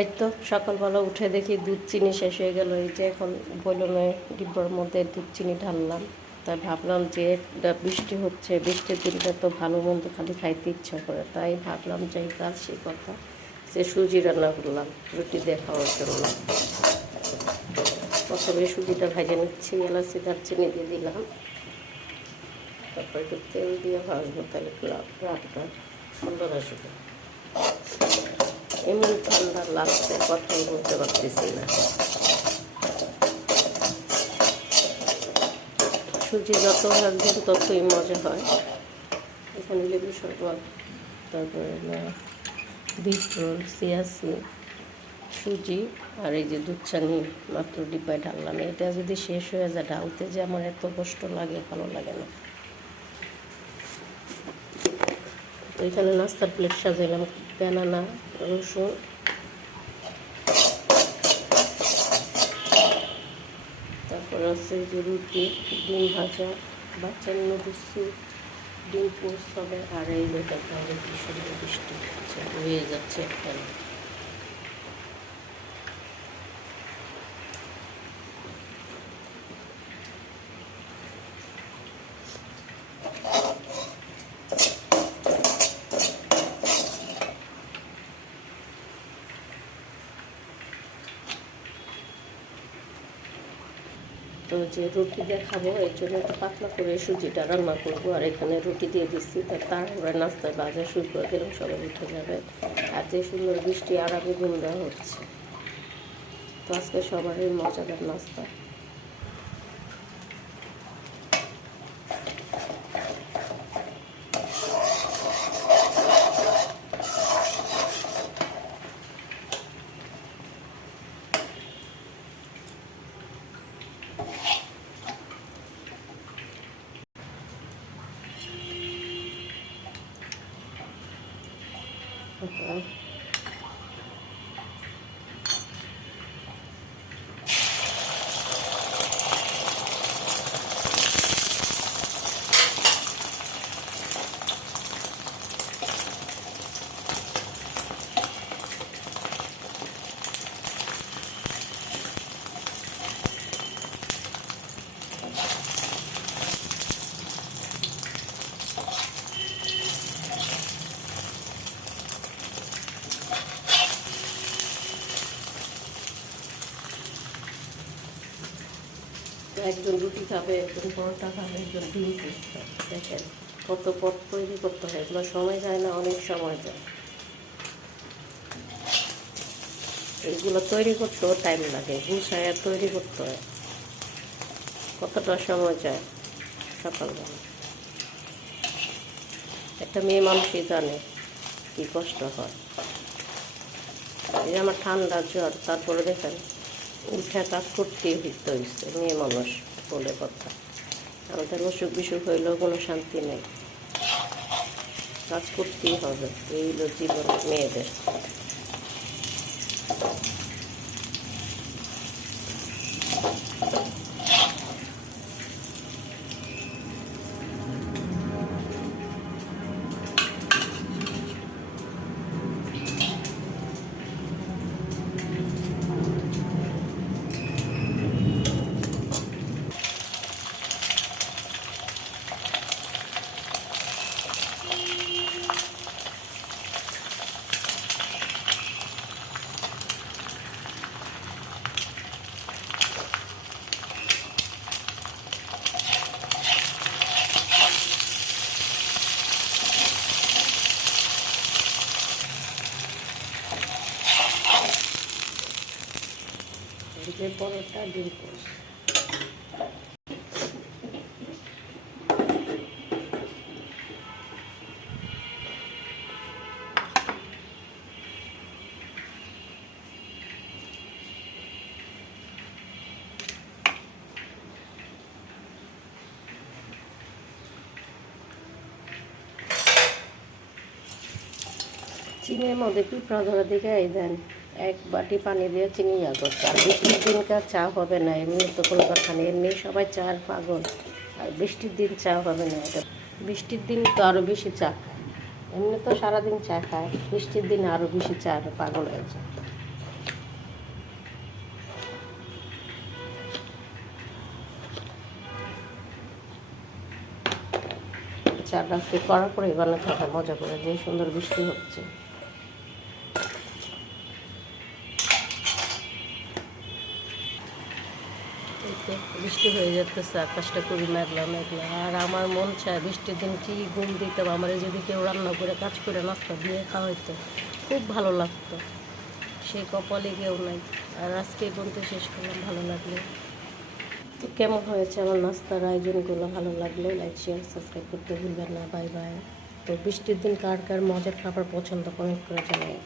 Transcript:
এই তো সকালবেলা উঠে দেখি দুধ চিনি শেষ হয়ে গেল। এই যে এখন বয়লনে ডিব্বার মধ্যে দুধ চিনি ঢাললাম। তাই ভাবলাম যে একটা বৃষ্টি হচ্ছে, বৃষ্টির দিনটা তো ভালো মন্দ খালি খাইতে ইচ্ছা করে, তাই ভাবলাম যে কাজ সে কথা সে সুজি রান্না করলাম রুটি দিয়ে খাওয়ার জন্য। প্রথমে সুজিটা ভেজে নিচ্ছি, এলাচি দারচিনি দিয়ে দিলাম, তারপর একটু তেল দিয়ে ভাজবো, তাহলে রাতটা সুন্দর আসবে। এমন ঠান্ডা লাগছে, কথাই বলতে পারতেছি না। সুজি যত ভাজবেন ততই মজা হয়। এখানে লেবু শরবত, তারপরে বিট রোল, সিয়াসি, সুজি আর এই যে দুধ চানি মাত্র ডিব্বায় ঢাললাম। এটা যদি শেষ হয়ে যায় ঢালতে যে আমার এত কষ্ট লাগে, ভালো লাগে না। তো এখানে নাস্তার প্লেট সাজাইলাম, বেনানা, রসুন, তারপর আছে যে রুটি, ডিম ভাজা, বাচ্চার নুডলস, ডিম পোস্ট হবে। আর এই লোকটা অনেক কি সুন্দর বৃষ্টি হচ্ছে, হয়ে যাচ্ছে একটা। তো যে রুটি দিয়ে খাবো এর জন্য একটু পাতলা করে সুজিটা রান্না করবো। আর এখানে রুটি দিয়ে দিচ্ছি, তারপরে নাস্তায় ভাজা শুরু করে দিলাম, সবাই উঠে যাবে। আর যে সুন্দর বৃষ্টি আরামে ঘুম দেওয়া হচ্ছে। তো আজকে সবারই মজাদার নাস্তা। একজন রুটি খাবে, একজন পরোটা খাবে, একজন ডিম পোস্ট খাবে। দেখেন কত পদ তৈরি করতে হয়, এগুলো সময় যায় না, অনেক সময় যায়। এইগুলো তৈরি করতেও টাইম লাগে, গুছায় তৈরি করতে হয়, কতটা সময় যায় সকালবেলা। একটা মেয়ে মানুষই জানে কি কষ্ট হয়। এই যে আমার ঠান্ডা জ্বর, তারপরে দেখেন উঠে কাজ করতেই হয়েছে। মেয়ে মানুষ বলে কথা, আমাদের অসুখ বিসুখ হইলেও কোনো শান্তি নেই, কাজ করতেই হবে। এই হলো জীবন মেয়েদের। এই যে পরোটা, ডিম পোস্ট। চিনির মধ্যে পিঁপড়া ধরা দিকে এই দেন, এক বাটি পানি দিয়ে চিনি করছে। আর বৃষ্টির দিনকার চা হবে না, এমনি তো কোনো কথা নেই, এমনি সবাই চার পাগল। আর বৃষ্টির দিন চা হবে না, এটা বৃষ্টির দিন তো আরও বেশি চা খায়। এমনি তো সারাদিন চা খায়, বৃষ্টির দিন আরও বেশি চা পাগল হয়ে যায়। চাটা আজকে করার পরে বানাতে হবে মজা করে, যে সুন্দর বৃষ্টি হচ্ছে। বৃষ্টি হয়ে যাচ্ছে, আকাশটা খুবই মেঘলা মেঘলা। আর আমার মন চায় বৃষ্টির দিন কি ঘুম দিতাম, আমার যদি কেউ রান্না করে কাজ করে নাস্তা দিয়ে খাওয়াইতো, খুব ভালো লাগতো। সে কপালে কেউ নাই। আর আজকে বলতে শেষ করলাম, ভালো লাগলো। তো কেমন হয়েছে আমার নাস্তার আয়োজনগুলো, ভালো লাগলে লাইক শেয়ার সাবস্ক্রাইব করতে ভুলবেন না। Bye bye. তো বৃষ্টির দিন কার কার মজার খাবার পছন্দ কমেন্ট করে জানাই।